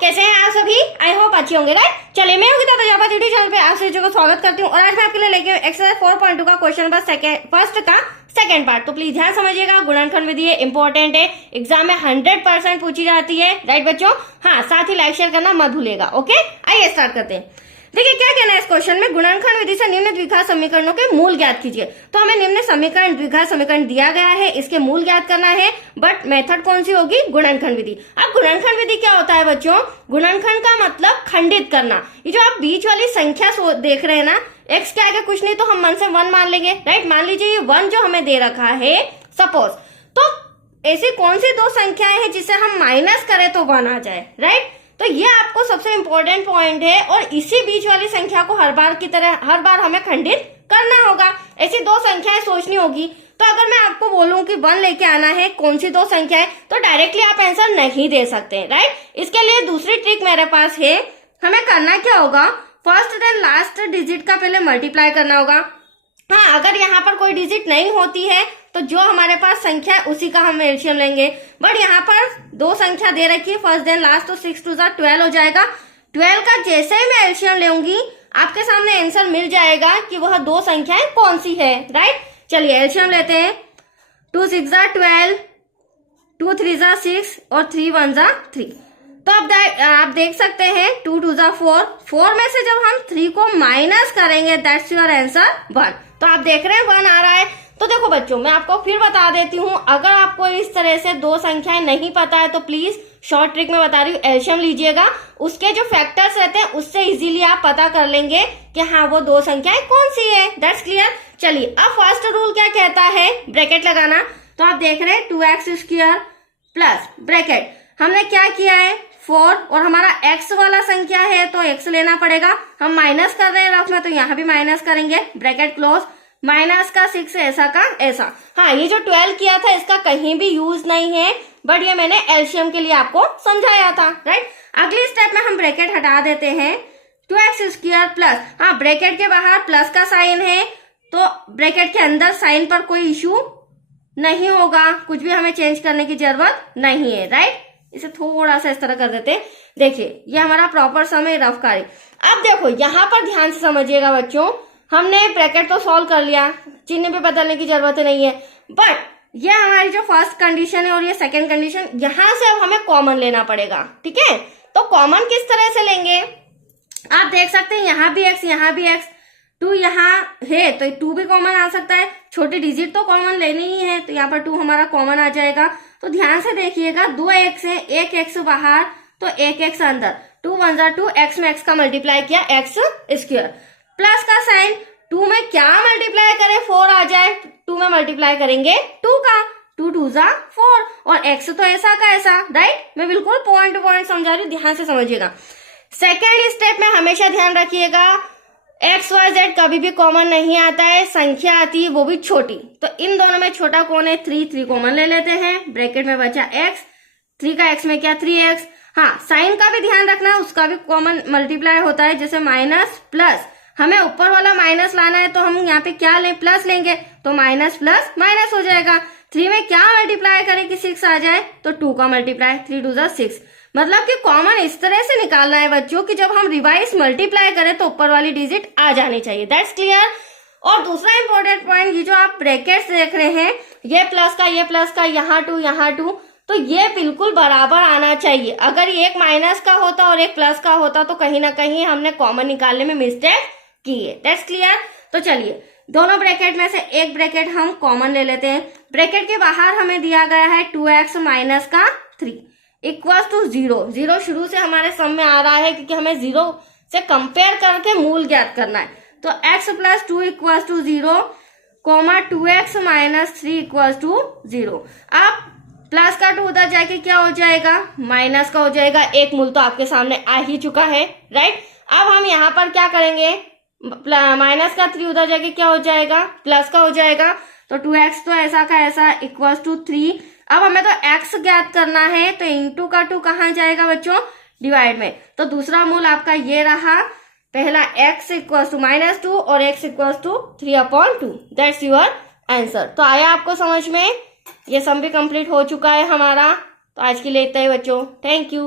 कैसे हैं आप सभी? आई होप अच्छे होंगे, राइट? चलिए, मैं योगिता प्रजापति यूट्यूब चैनल पे आप सभी को स्वागत करती हूँ और आज मैं आपके लिए लेके एक्सरसाइज 4.2 का क्वेश्चन नंबर फर्स्ट का सेकंड पार्ट। तो प्लीज ध्यान समझिएगा, गुणनखंड विधि है, इंपॉर्टेंट है, एग्जाम में 100% पूछी जाती है, राइट बच्चों? हाँ, साथ ही लाइक शेयर करना मत भूलिएगा। ओके, आइए स्टार्ट करते हैं। देखिए क्या कहना है इस क्वेश्चन में, गुणनखंड विधि से निम्न द्विघात समीकरणों के मूल ज्ञात कीजिए। तो हमें निम्न समीकरण द्विघात समीकरण दिया गया है, इसके मूल ज्ञात करना है, बट मेथड कौन सी होगी? गुणनखंड विधि। अब गुणनखंड विधि क्या होता है बच्चों? गुणनखंड का मतलब खंडित करना। ये जो आप बीच वाली संख्या देख रहे हैं ना, x के आगे कुछ नहीं तो हम 1 से 1 मान लेंगे, राइट? मान लीजिए ये 1 जो हमें दे रखा है सपोज, तो ऐसी कौन सी दो संख्याएं हैं जिसे हम माइनस करें तो 1 आ जाए, राइट? तो ये आपको सबसे इंपॉर्टेंट पॉइंट है और इसी बीच वाली संख्या को हर बार हमें खंडित करना होगा। ऐसी दो संख्याएं सोचनी होगी। तो अगर मैं आपको बोलूं कि 1 लेके आना है, कौन सी दो संख्या है, तो डायरेक्टली आप आंसर नहीं दे सकते, राइट? इसके लिए दूसरी ट्रिक मेरे पास है। हमें करना क्या होगा, फर्स्ट देन लास्ट डिजिट का पहले मल्टीप्लाई करना होगा। हाँ, अगर यहाँ पर कोई डिजिट नहीं होती है तो जो हमारे पास संख्या है उसी का हम एलसीएम लेंगे। बट यहाँ पर दो संख्या दे रखी है, फर्स्ट देन लास्ट, तो 6 2 12 हो जाएगा। 12 का जैसे ही मैं एलसीएम लूंगी आपके सामने आंसर मिल जाएगा कि वह दो संख्याएं कौन सी है, राइट? चलिए एलसीएम लेते हैं। 2 6 12, 2 3 6 और 3 1 3। तो अब आप देख सकते हैं 2 2 4, 4 में से जब हम 3 को माइनस करेंगे दैट्स योर आंसर 1। तो आप देख रहे हैं 1 आ रहा है। तो देखो बच्चों, मैं आपको फिर बता देती हूँ, अगर आपको इस तरह से दो संख्याएं नहीं पता है तो प्लीज शॉर्ट ट्रिक में बता रही हूँ, एलसीएम लीजिएगा। उसके जो फैक्टर्स रहते हैं उससे इजीली आप पता कर लेंगे कि हाँ वो दो संख्याएं कौन सी है। That's clear. चलिए, अब फर्स्ट रूल क्या कहता है, ब्रैकेट लगाना। तो आप देख रहे हैं 2x² प्लस ब्रैकेट, हमने क्या किया है 4 और हमारा x वाला संख्या है तो x लेना पड़ेगा। हम माइनस कर रहे हैं रफ में तो यहाँ भी माइनस करेंगे, ब्रैकेट क्लोज। माइनस का 6 ऐसा का ऐसा। हाँ, ये जो 12 किया था इसका कहीं भी यूज नहीं है, बट ये मैंने एलसीएम के लिए आपको समझाया था, राइट? अगली स्टेप में हम ब्रैकेट हटा देते हैं, 2x² प्लस, हाँ ब्रैकेट के बाहर प्लस का साइन है तो ब्रैकेट के अंदर साइन पर कोई इश्यू नहीं होगा, कुछ भी हमें चेंज करने की जरूरत नहीं है, राइट? इसे थोड़ा सा इस तरह कर देते हैं। देखिए ये हमारा प्रॉपर सम है, रफ कार्य। अब देखो यहाँ पर ध्यान से समझिएगा बच्चों, हमने ब्रैकेट तो सॉल्व कर लिया, चिन्ह भी बदलने की जरूरत नहीं है, बट ये हमारी जो फर्स्ट कंडीशन है और ये सेकंड कंडीशन, यहां से अब हमें कॉमन लेना पड़ेगा, ठीक है? तो कॉमन किस तरह से लेंगे, आप देख सकते हैं यहाँ भी x, यहाँ भी x, 2 यहाँ है तो 2 भी कॉमन आ सकता है, छोटी डिजिट तो कॉमन लेनी ही है, तो यहाँ पर 2 हमारा कॉमन आ जाएगा। तो ध्यान से देखिएगा, 2 x है, 1 x बाहर तो 1 x अंदर, 2 1 2, x में x का मल्टीप्लाई किया, x²। प्लस का साइन, 2 में क्या मल्टीप्लाई करें, 4 आ जाए, 2 में मल्टीप्लाई करेंगे 2 का, 2 2 4 और x तो ऐसा का ऐसा, राइट? मैं बिल्कुल पॉइंट टू पॉइंट समझा रही हूँ, ध्यान से समझिएगा। सेकेंड स्टेप में हमेशा ध्यान रखिएगा, x y z कभी भी कॉमन नहीं आता है, संख्या आती है वो भी छोटी। तो इन दोनों में छोटा कौन है, 3 कॉमन ले लेते हैं, ब्रैकेट में बचा x, 3 का x में क्या 3x। हाँ, साइन का भी ध्यान रखना, उसका भी कॉमन मल्टीप्लाई होता है, जैसे माइनस प्लस, हमें ऊपर वाला माइनस लाना है तो हम यहाँ पे क्या लें, प्लस लेंगे, तो माइनस प्लस माइनस हो जाएगा। 3 में क्या मल्टीप्लाई करें कि 6 आ जाए, तो 2 का मल्टीप्लाई, 3 2 6। मतलब कि कॉमन इस तरह से निकालना है बच्चों कि जब हम रिवाइज मल्टीप्लाई करें तो ऊपर वाली डिजिट आ जानी चाहिए। That's clear. और दूसरा इंपॉर्टेंट पॉइंट, ये जो आप ब्रैकेट्स देख रहे हैं, ये प्लस का, यहाँ 2 यहाँ 2, तो ये बिल्कुल बराबर आना चाहिए। अगर ये एक माइनस का होता और एक प्लस का होता तो कहीं ना कहीं हमने कॉमन निकालने में मिस्टेक की है। That's clear. तो चलिए, दोनों ब्रैकेट में से एक ब्रैकेट हम कॉमन ले लेते हैं। ब्रैकेट के बाहर हमें दिया गया है 2x माइनस का 3 इक्वल्स टू 0। 0 शुरू से हमारे सम में आ रहा है क्योंकि हमें 0 से कंपेयर करके मूल ज्ञात करना है। तो x plus 2 equals to 0, 2x minus 3 equals to 0। अब प्लस का 2 उधर जाके क्या हो जाएगा, माइनस का हो जाएगा। एक मूल तो आपके सामने आ ही चुका है, राइट? अब हम यहाँ पर क्या करेंगे, माइनस का 3 उधर जाके क्या हो जाएगा, प्लस का हो जाएगा। तो 2x तो ऐसा का ऐसा इक्वल्स टू 3। अब हमें तो x ज्ञात करना है, तो इंटू का 2 कहाँ जाएगा बच्चों, डिवाइड में। तो दूसरा मूल आपका ये रहा, पहला x इक्वल्स टू -2 और x equals to 3/2। That's your answer. तो आया आपको समझ में, ये सम भी कंप्लीट हो चुका है हमारा। तो आज के लिए इतना ही बच्चों, थैंक यू।